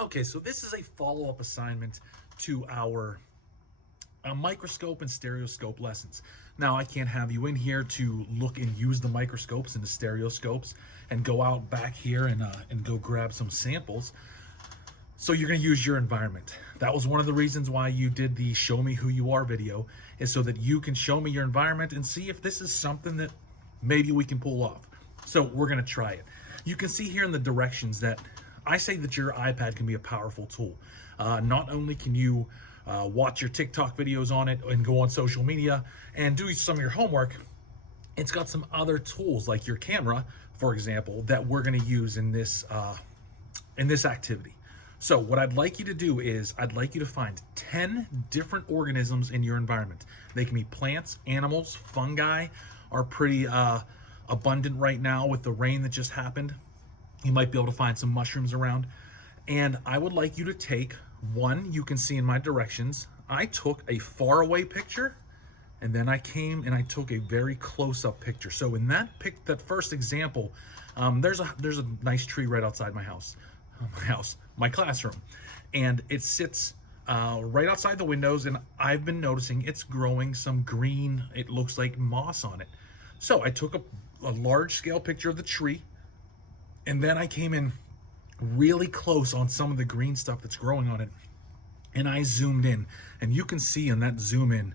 Okay, so this is a follow-up assignment to our microscope and stereoscope lessons. Now, I can't have you in here to look and use the microscopes and the stereoscopes and go out back here and go grab some samples. So you're going to use your environment. That was one of the reasons why you did the Show Me Who You Are video, is so that you can show me your environment and see if this is something that maybe we can pull off. So we're going to try it. You can see here in the directions that I say that your iPad can be a powerful tool. Not only can you watch your TikTok videos on it and go on social media and do some of your homework, it's got some other tools like your camera, for example, that we're going to use in this activity. So what I'd like you to do is I'd like you to find 10 different organisms in your environment. They can be plants, animals, fungi are pretty abundant right now with the rain that just happened. You might be able to find some mushrooms around. And I would like you to take one, you can see in my directions, I took a far away picture and then I came and I took a very close-up picture. So in that first example, there's a nice tree right outside my classroom, and it sits right outside the windows, and I've been noticing it's growing some green, it looks like moss on it. So I took a large scale picture of the tree, and then I came in really close on some of the green stuff that's growing on it, and I zoomed in, and you can see in that zoom in,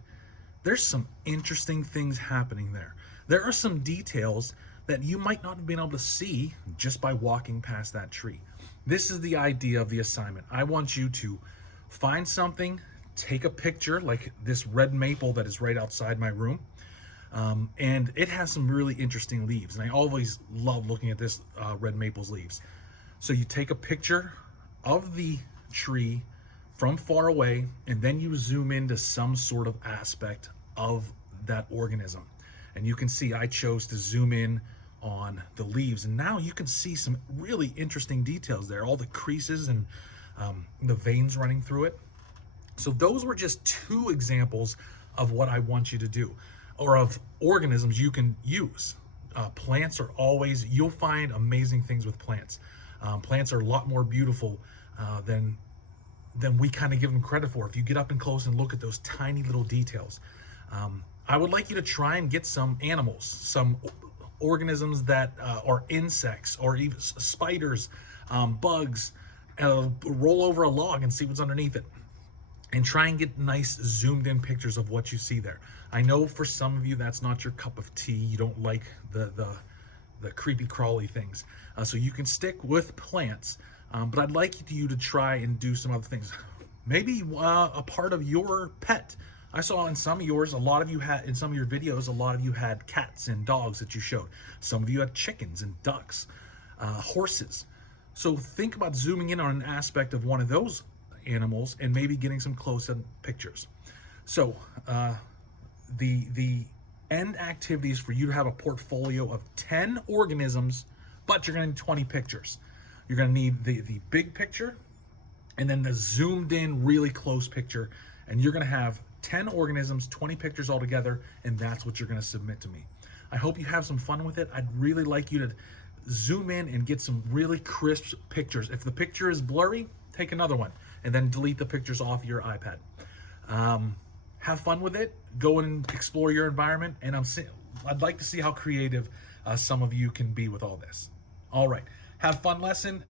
there's some interesting things happening there. There are some details that you might not have been able to see just by walking past that tree. This is the idea of the assignment. I want you to find something, take a picture like this red maple that is right outside my room. And it has some really interesting leaves. And I always love looking at this red maple's leaves. So you take a picture of the tree from far away, and then you zoom into some sort of aspect of that organism. And you can see I chose to zoom in on the leaves, and now you can see some really interesting details there, all the creases and the veins running through it. So those were just two examples of what I want you to do, or of organisms you can use. Plants are always, you'll find amazing things with plants. Plants are a lot more beautiful than we kind of give them credit for. If you get up and close and look at those tiny little details. I would like you to try and get some animals, some organisms that are insects or even spiders, bugs, roll over a log and see what's underneath it. And try and get nice zoomed in pictures of what you see there. I know for some of you that's not your cup of tea. You don't like the creepy crawly things. So you can stick with plants, but I'd like you to try and do some other things. Maybe a part of your pet. I saw in some of yours, in some of your videos, a lot of you had cats and dogs that you showed. Some of you had chickens and ducks, horses. So think about zooming in on an aspect of one of those animals and maybe getting some close-up pictures. So the end activity is for you to have a portfolio of 10 organisms, but you're going to need 20 pictures. You're going to need the big picture and then the zoomed in really close picture, and you're going to have 10 organisms, 20 pictures altogether, and that's what you're going to submit to me. I hope you have some fun with it. I'd really like you to zoom in and get some really crisp pictures. If the picture is blurry, take another one and then delete the pictures off your iPad. Have fun with it. Go and explore your environment, and I'd like to see how creative some of you can be with all this. All right, have fun lesson.